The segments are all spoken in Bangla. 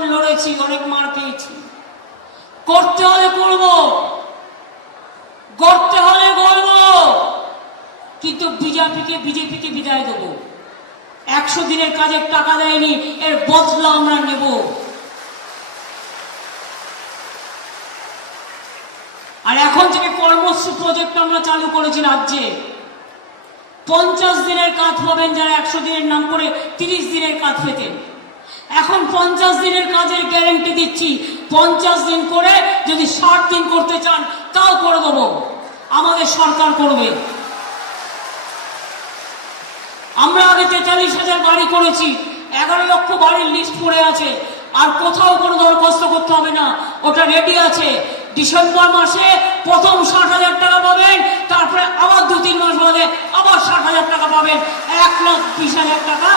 জীবন লড়েছি, অনেক মার খেয়েছি, করতে হলে করব, গড়তে হলে গড়ব, কিন্তু বিজেপিকে বিদায় দেব। 100 দিনের কাজের টাকা দেয়নি, এর বদলা আমরা নেব। আর এখন থেকে কর্মশ্রী প্রজেক্ট আমরা চালু করেছি রাজ্যে। 50 দিনের কাজ পাবেন যারা 100 দিনের নাম করে 30 দিনের কাজ পেতেন। এখন 50 দিনের কাজের গ্যারেন্টি দিচ্ছি, 50 দিন করে যদি 60 দিন করতে চান তাও করে দেবো, আমাদের সরকার করবে। আমরা আগে 43,000 বাড়ি করেছি, 11 লক্ষ বাড়ির লিস্ট পড়ে আছে, আর কোথাও কোনো দরখাস্ত করতে হবে না, ওটা রেডি আছে। ডিসেম্বর মাসে প্রথম 60,000 টাকা পাবেন, তারপরে আবার 2-3 মাস বাদে আবার 60,000 টাকা পাবেন, 1,20,000 টাকা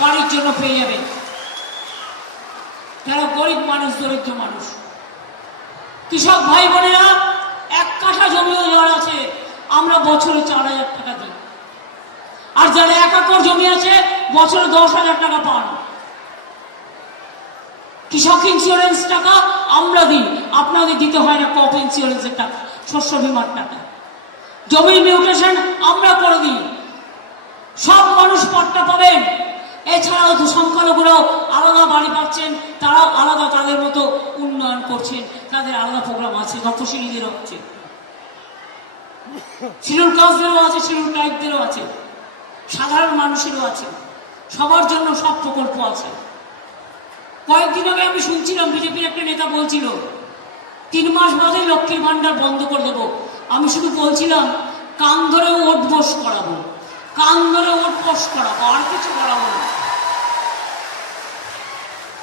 বাড়ির জন্য পেয়ে যাবেন। যারা গরিব মানুষ, দরিদ্র মানুষ, কৃষক ভাই বোনেরা, 1 কাঠা জমিও যার আছে আমরা বছরে 4,000 টাকা দিই, আর যারা 1 একর জমি আছে বছরে 10,000 টাকা পান। কৃষক ইন্স্যুরেন্স টাকা আমরা দিই, আপনাদের দিতে হয় না ক্রপ ইন্স্যুরেন্সের টাকা, শস্য বীমার টাকা। জমির মিউটেশন আমরা করে দিই, সব মানুষ পাট্টা পাবেন। এছাড়াও সংখ্যালঘুরাও আলাদা বাড়ি পাচ্ছেন, তারাও আলাদা তাদের মতো উন্নয়ন করছেন, তাদের আলাদা প্রোগ্রাম আছে, তপশিলীদেরও আছে, শিডিউল কাস্টদেরও আছে, শিডিউল ট্রাইবদেরও আছে, সাধারণ মানুষেরও আছে, সবার জন্য সব প্রকল্প আছে। কয়েকদিন আগে আমি শুনছিলাম বিজেপির একটা নেতা বলছিল 3 মাস বাদে লক্ষ্মীর ভান্ডার বন্ধ করে দেবো। আমি শুধু বলছিলাম কান ধরে ওট বস করাবো, কান ধরে ওট বস করাবো, আর কিছু করাবো না।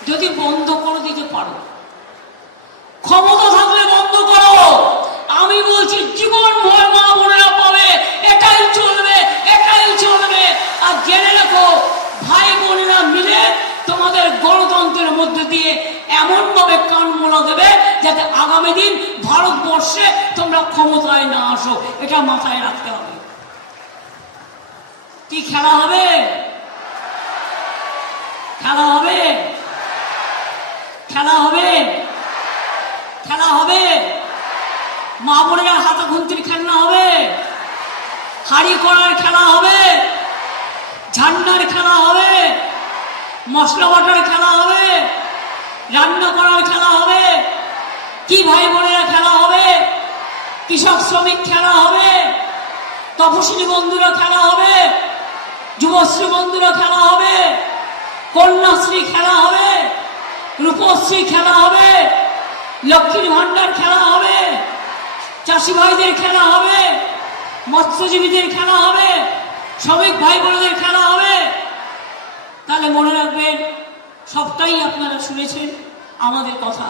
যদি বন্ধ করে দিতে পারো, ক্ষমতা থাকলে বন্ধ করো। আমি বলছি জীবন ভর মা বোনেরা পাবে, এটাই চলবে, এটাই চলবে। আর জেনে রাখো, ভাই বোনেরা মিলে তোমাদের গণতন্ত্রের মধ্যে দিয়ে এমন ভাবে কান মোলা দেবে যাতে আগামী দিন ভারতবর্ষে তোমরা ক্ষমতায় না আসো, এটা মাথায় রাখতে হবে। কি খেলা হবে? খেলা হবে, খেলা হবে, খেলা হবে। মা বোনেরা হাতে খুন্তির খেলনা হবে, হাড়ি করার খেলা হবে, ঝান্ডার খেলা হবে, মশলা বাটার খেলা হবে, রান্না করার খেলা হবে। কি ভাই বোনেরা খেলা হবে? কৃষক শ্রমিক খেলা হবে, তপশিলী বন্ধুরা খেলা হবে, যুবশ্রী বন্ধুরা খেলা হবে, কন্যাশ্রী খেলা হবে, রূপশ্রী খেলা হবে, লক্ষ্মীর ভান্ডার খেলা হবে, চাষি ভাইদের খেলা হবে, মৎস্যজীবীদের খেলা হবে, শ্রমিক ভাই বোনদের খেলা হবে। তাহলে মনে রাখবেন, সবটাই আপনারা শুনেছেন আমাদের কথা।